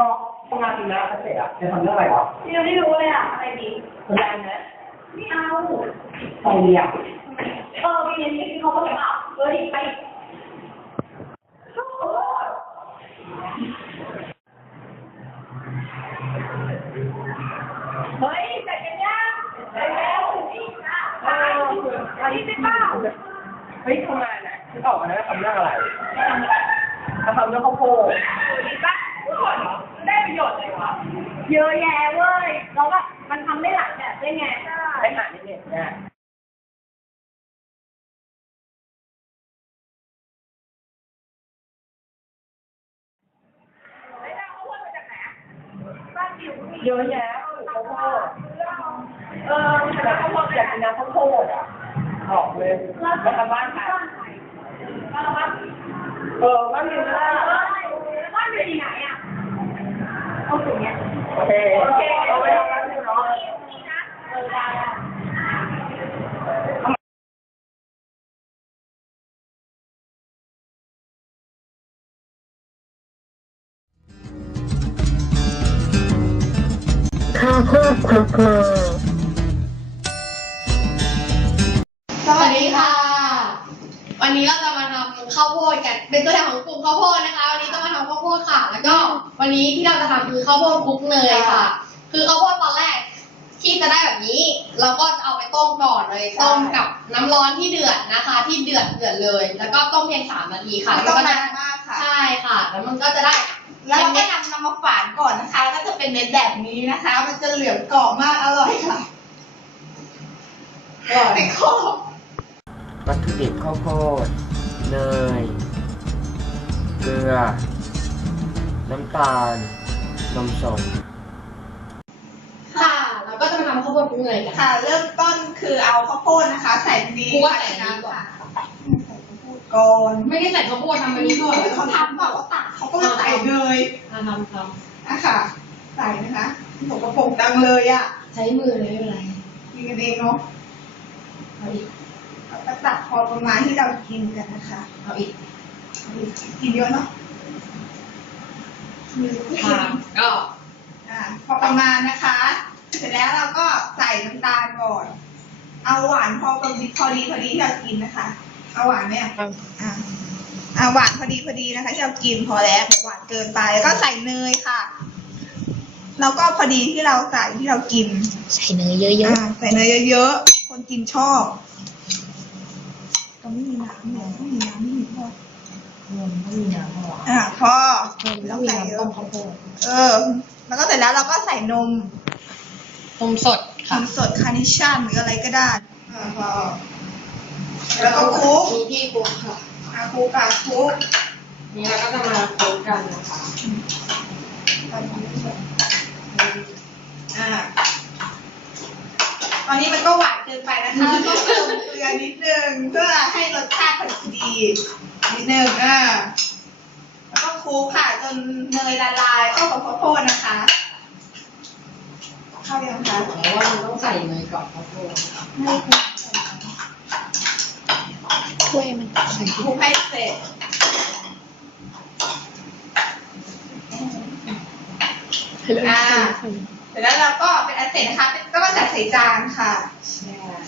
ก็ทำงานจริงนะเสร็จอะจะทำเรื่องอะไรวะยังไม่รู้เลยอะอะไรดีสนใจไหมไม่เอาไปเรียนเออไปเรียนนี้เขาก็แบบเอาเออดิไปเฮ้ยเสร็จกันยังเสร็จแล้วนี่นะไปไปได้เปล่าเฮ้ยทำงานนะคิดออกมาแล้วทำเรื่องอะไรจะทำเรื่องข้าวโพดดีป่ะได้ ประโยชน์เลยวะเยอะแยะเว้ยแล้วแบบมันทำได้หลายแบบด้วยไงไอ้หานี่เนี่ยนะบ้านดิวมีเยอะแยะข้าวโพดเอออยากอยากกินน้ำข้าวโพดอะออกเลยไปทำบ้านค่ะเออบ้านอยู่นะบ้านอยู่ที่ไหนอะ เอาถึงเนี้ยโอเคเอาไปทำบ้านอยู่เนาะเออได้ข้าวโพดคลุ กันเป็นตัวแทนของกลุ่มข้าวโพดนะคะ วันนี้จะมาทำข้าวโพดค่ะ แล้วก็วันนี้ที่เราจะทำคือข้าวโพดคลุกเนยค่ะ คือข้าวโพดตอนแรกที่จะได้แบบนี้ เราก็จะเอาไปต้มก่อนเลย ต้มกับน้ำร้อนที่เดือดนะคะ ที่เดือดเดือดเลย แล้วก็ต้มเพียงสามนาทีค่ะไม่ต้องแล้วก็นาจะนมากค่ะ ใช่ค่ะ แล้วมันก็จะได้ แล้วเราก็นำนำมาฝานก่อนนะคะแล้วก็จะเป็นเม็ดแบบนี้นะคะ มันจะเหลืองกรอบมากอร่อยค่ะอร่อยในคอวัตถุดิบข้าวโพดเนยเกลือ น้ำตาล นมสดค่ะ แล้วก็จะมาทำข้าวโพดคลุกเนยกันค่ะ เริ่มต้นคือเอาข้าวโพดนะคะ ใส่นี้ครูว่าใส่อันนี้ก่อนค่ะใส่ข้าวโพดก่อนไม่ได้ใส่ข้าวโพดทำอันนี้ก่อนเขาทำแบบเขาตักเขาก็มาใส่เนยทำทำทอะค่ะ ใส่นะคะสกปรกดังเลยอะำใช้มือเลยไม่เป็นไรกินกันเองเนาะเอาอีกเราก็ตักพอประมาณที่เรากินกันนะคะ เอาอีก กินเยอะเนาะค่ะก็อ่าพอประมาณนะคะ เสร็จแล้วเราก็ใส่น้ำตาลก่อน เอาหวานพอกับพอดีพอดีที่เรากินนะคะ เอาหวานเนี่ยอ่าอ่าหวานพอดีพอดีนะคะที่เรากินพอแล้วเดี๋ยวหวานเกินไปแล้วก็ใส่เนยค่ะ แล้วก็พอดีที่เราใส่ที่เรากิน ใส่เนยเยอะอ่าใส่เนยเยอะๆคนกินชอบก็ไม่มีน้ำเนี่ยไม่มีน้ำไม่มีพอ ๆมันไม่มีน้ำหร ออ่าพอไม่แล้วมีใส่เยน้ำต้อะมข้าวโพดเออ แล้วก็เสร็จแล้วเราก็ใส่นม นมสดนค่ะมสดคาร์เนิชันหรืออะไรก็ได้อ่าพอ แล้วก็คลุกมีที่คลุกค่ะ อ่าคลุกอะคลุก นี่เราก็จะมาคลุกกันนะคะอ่าตอนนี้มันก็หวานเกินไปนะคะ เราต้องเติมเกลือนิดนึงเพื่อให้รสชาติพอดีนิดนึงอ่าแล้วก็ คลุกค่ะ จนเนยละลายเข้ากับข้าวโพดนะคะ เข้ายังคะแต่ว่ามันต้องใส่เนยก่อนข้าวโพดไม่คลุกถ้วยมันใส่คลุกให้เสร็จอ่าเสร็จแล้วเราก็เป็นอันเสร็จนะคะเป็นก็มาจัดใส่จานค่ะใช่ค่ะ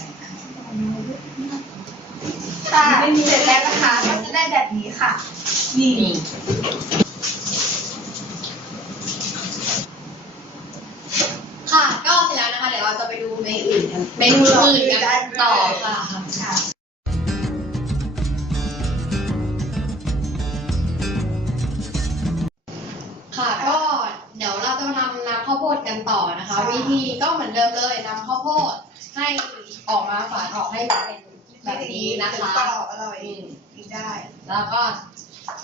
เสร็จแล้วนะคะก็จะได้แบบนี้ ค่ะนี่นี่ ค่ะ ก็เสร็จแล้วนะคะ เดี๋ยวเราจะไปดูเมนูอื่นกันเมนูอื่นกันต่อค่ะค่ะ ค่ะก็เดี๋ยวเราจะมาทำน้ำข้าวโพดกันต่อนะคะ วิธีก็เหมือนเดิมเลยนำข้าวโพดให้ออกมาฝานออกให้เป็นแบบนี้นะคะ กรอบอร่อยกินได้ แล้วก็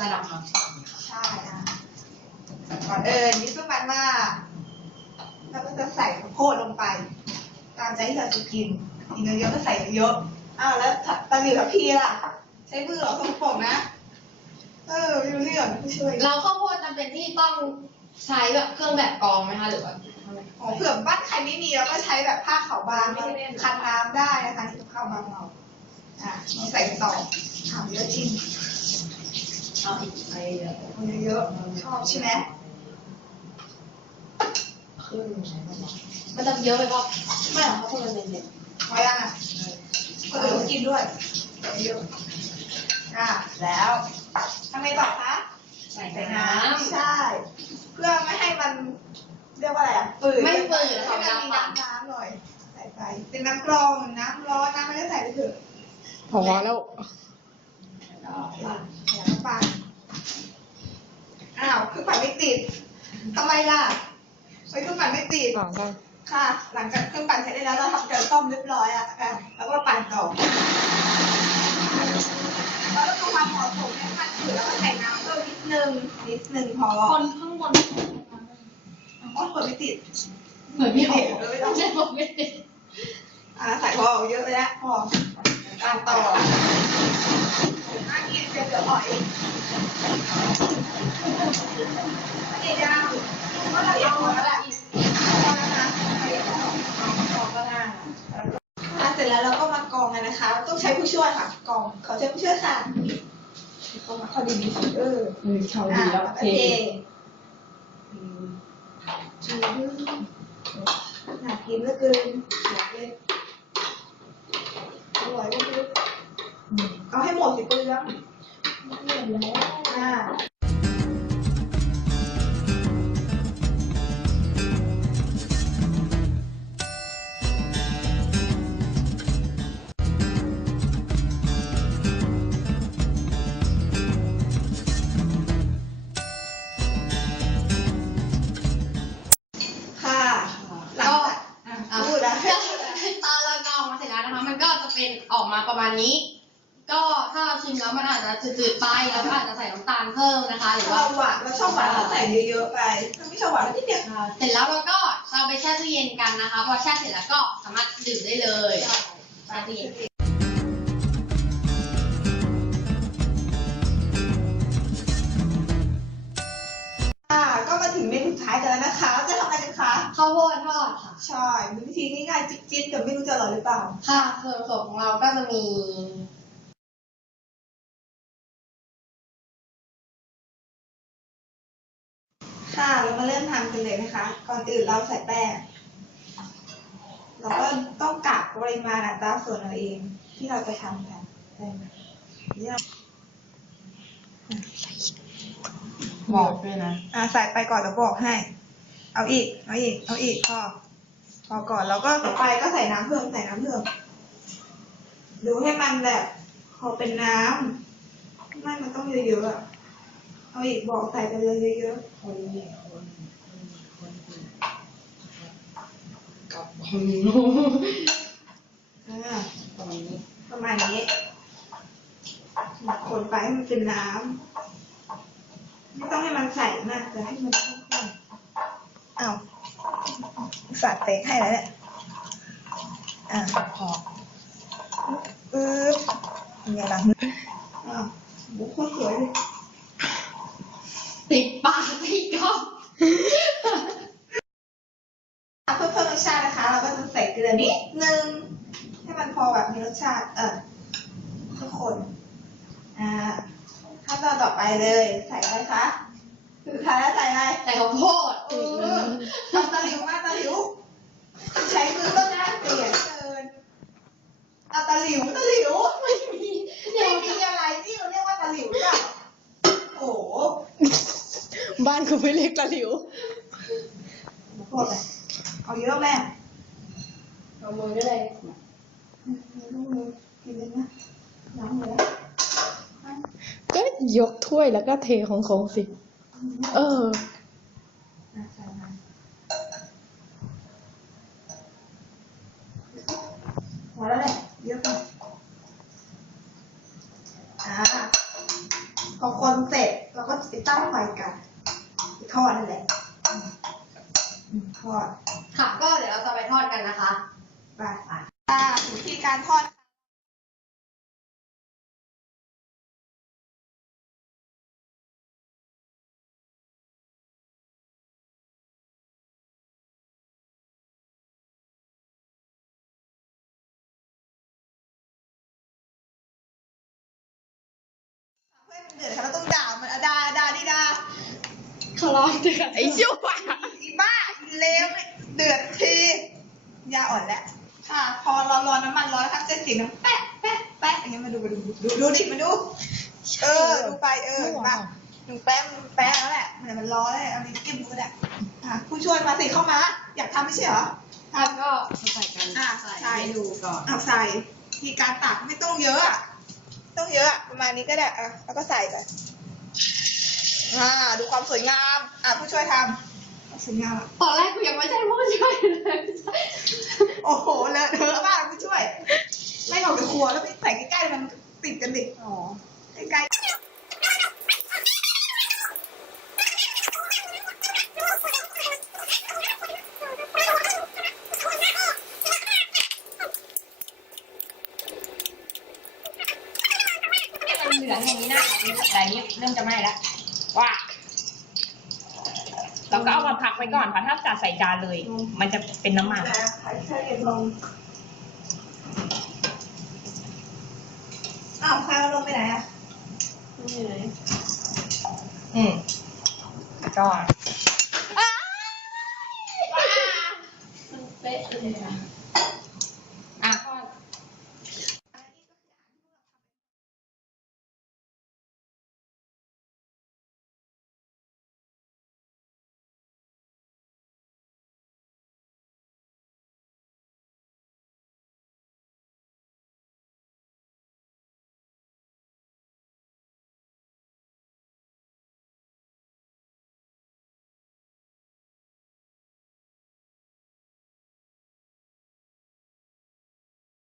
ระดับน้ำตาลค่ะใช่อะก่อนเอิญนี่ประมาณว่าเราก็จะใส่ข้าวโพดลงไป ตามใจที่เราจะกินกินเยอะๆก็ใส่เยอะๆอ้าวแล้วตะหลิวกับพี่ล่ะ ใช้มือเหรอสกปรกนะ เออไม่รู้เรื่องไม่ช่วยเราข้าวโพดจำเป็นที่ต้องใช้แบบเครื่องแบบกรองไหมคะหรือว่าทำไมอ๋อเผื่อบ้านใครไม่มีเราก็ใช้แบบผ้าขาวบางคันน้ำได้นะคะที่ข้าวบางเราอะเราใส่ต่อถามเยอะจริง เอาอีกไปเยอะเอาเยอะๆชอบใช่ไหมมันจะเยอะไปป่ะไม่หรอกเขาคนละเน้นพอยังอะคนอื่นก็กินด้วยเยอะอะแล้วทำไงต่อคะๆใส่ใส่น้น้ำใช่ เพื่อไม่ให้มันเรียกว่าอะไรอะฝืดำไม่ฝืดให้ค่ะมันเวลามีปั่นน้ำน้ำหน่อยใส่ไปเป็นน้ำกรองน้ำร้อนน้ำไม่ได้ใส่ไปเถอะพอแล้ว ปั่นแล้วก็ปั่นอ้าวเครื่องปั่นไม่ติดทำไมล่ะเฮ้ยเครื่องปั่นไม่ติดอ๋อได้ค่ะ หลังจากเครื่องปั่นใช้ได้แล้วเราทำการต้มเรียบร้อยอะอะแล้วก็ปั่นต่อแล้วเราทำความเหมาะสมให้มันถือแล้วก็ใส่น้ำเพิ่มนิดนึงนิดนึงพอคนข้างบนอ๋อเปิดไม่ติดเหมือนพี่โอ๋เออไม่ต้องใช่ผมไม่ติดอ่าใส่พอเยอะเลยละพอการต่ออันนี้เดี๋ยวเดี๋ยวห อยอันนี้ดาวก็ละเอียดพอแล้วละอีกพอแล้วนะละเอียดพอพอก็ได้อะเสร็จแล้วเราก็มากรองกันนะคะ ต้องใช้ผู้ช่วยค่ะกรองขอใช้ผู้ช่วยค่ะก็มาพอดีเอออืมเขาอะดีแล้วโอเทเคน่ากินเหลือเกินอยากเลยอร่อยมากเลยเอาให้หมดสิเปลืองู่แล้วค่ะ จจะจืดๆไปแล้วก็อาจจะใส่น้ำตาลเพิ่มนะคะ หรือว่าเราหวานเราชอบหวานเราใส่เยอะๆไปถ้าไม่ชอบหวานนิดเดียวเสร็จแล้วเราก็เอาไปแช่ตู้เย็นกันนะคะ พอแช่เสร็จแล้วก็สามารถดื่มได้เลยแช่ตู้เย็นอ่าก็มาถึงเมนูสุดท้ายกันแล้วนะคะจะทำอะไรกันคะข้าวโพดทอดค่ะใช่มีวิธีง่ายๆจิ๊บๆแต่ไม่รู้จะอร่อยหรือเปล่า ค่ะส่วนผสมของเราก็จะมี เรามาเริ่มทำกันเลยนะคะ ก่อนอื่นเราใส่แป้ง เราก็ต้องกะปริมาณอัตราส่วนเอาเองที่เราจะทำกันได้ไหมนี่เราบอกด้วยนะ อ่าใส่ไปก่อนแล้วบอกให้ เอาอีก เอาอีก เอาอีกพอพอก่อนแล้วก็ต่อไปก็ใส่น้ำเพิ่มใส่น้ำเพิ่มดูให้มันแบบพอเป็นน้ำไม่มันต้องเยอะๆอะเอาอีกบอกใส่ไปเลยเยอะๆ คนเนี่ยคนคนคน กับคนอ่าตอนนี้ประมาณนี้คนไปให้มันเป็นน้ำ ไม่ต้องให้มันใสมากแต่ให้มันข้นๆอ้าวสัตว์เตะให้แล้วเนี่ย อ่าพอปึ๊บมีอะไรมืออ้าวบุกโคตรสวยเลยติดปากพี่ก๊อฟอะเพื่อเพิ่มรสชาตินะคะ เราก็จะใส่เกลือนิดนึง ให้มันพอแบบมีรสชาติ เออทุกคนอ่าขั้นตอนต่อไปเลย ใส่อะไรคะคือใครแล้วใส่อะไรใส่ข้าวโพดเออเอาตะหลิวมาตะหลิวใช้มือก็น่าเกลียดเกินเอาตะหลิวตะหลิวไม่มีไม่มีอะไรที่เราเรียกว่าตะหลิวหรือเปล่าโอ้โหบ้านคุณไม่เรียกตะหลิวโคตรเลยเอาเยอะแม่ เอามือได้เลยลูกมือกินเลยนะน้ำเลยก็ยกถ้วยแล้วก็เทของของสิ เออ อะใส่มาพอแล้วแหละเยอะไปอ่าพอคนเสร็จเราก็จะไปตั้งไฟกันไปทอดนั่นแหละอืมอืมทอด ค่ะ ก็เดี๋ยวเราจะไปทอดกันนะคะ ไปอ่าวิธีการทอด เพื่อนมันเดือดค่ะเราต้องด่ามันอะด่าด่าดิด่าขอร้องเถอะไอ้ชั่วอีบ้าอีเลวเนี่ยเดือดทียาอ่อนแล้วค่ะ พอเราร้อนน้ำมันร้อนครับจะเสียงน้ำแป๊ะแป๊ะแป๊ะอย่างเงี้ยมาดูมาดูดูดูดิมาดู เออดูไปเออเห็นปะหนึ่งแป๊ะมันแป๊ะแล้วแหละมันมันร้อนเลยเอานิ้วจิ้มดูก็ได้อะผู้ช่วยมาสิเข้ามา อยากทำไม่ใช่เหรอทำก็ ใส่กันอะใส่ดูก่อน เอาใส่ ทีการตักไม่ต้องเยอะอะ ต้องเยอะอะประมาณนี้ก็ได้อะแล้วก็ใส่ไปอ่าดูความสวยงามอะผู้ช่วยทำความสวยงามอะตอนแรกกูยังไม่ใช่ผู้ช่วยเลยโอ้โหเลอะเทอะมากผู้ช่วย ไม่ออกจากครัวแล้วไปใส่ใกล้ๆมันติดกันดิอ๋อใกล้ๆ มันเหลื องอย่างนี้นะแต่อันนี้เริ่มจะไหม้แล้วว้าเราก็เอามาพักไว้ก่อนเพราะถ้าจัดใส่จานเลย มันจะเป็นน้ำมันขายเฉลี่ยลงอ้าวใครเอาลงไปไหนอะอืมก็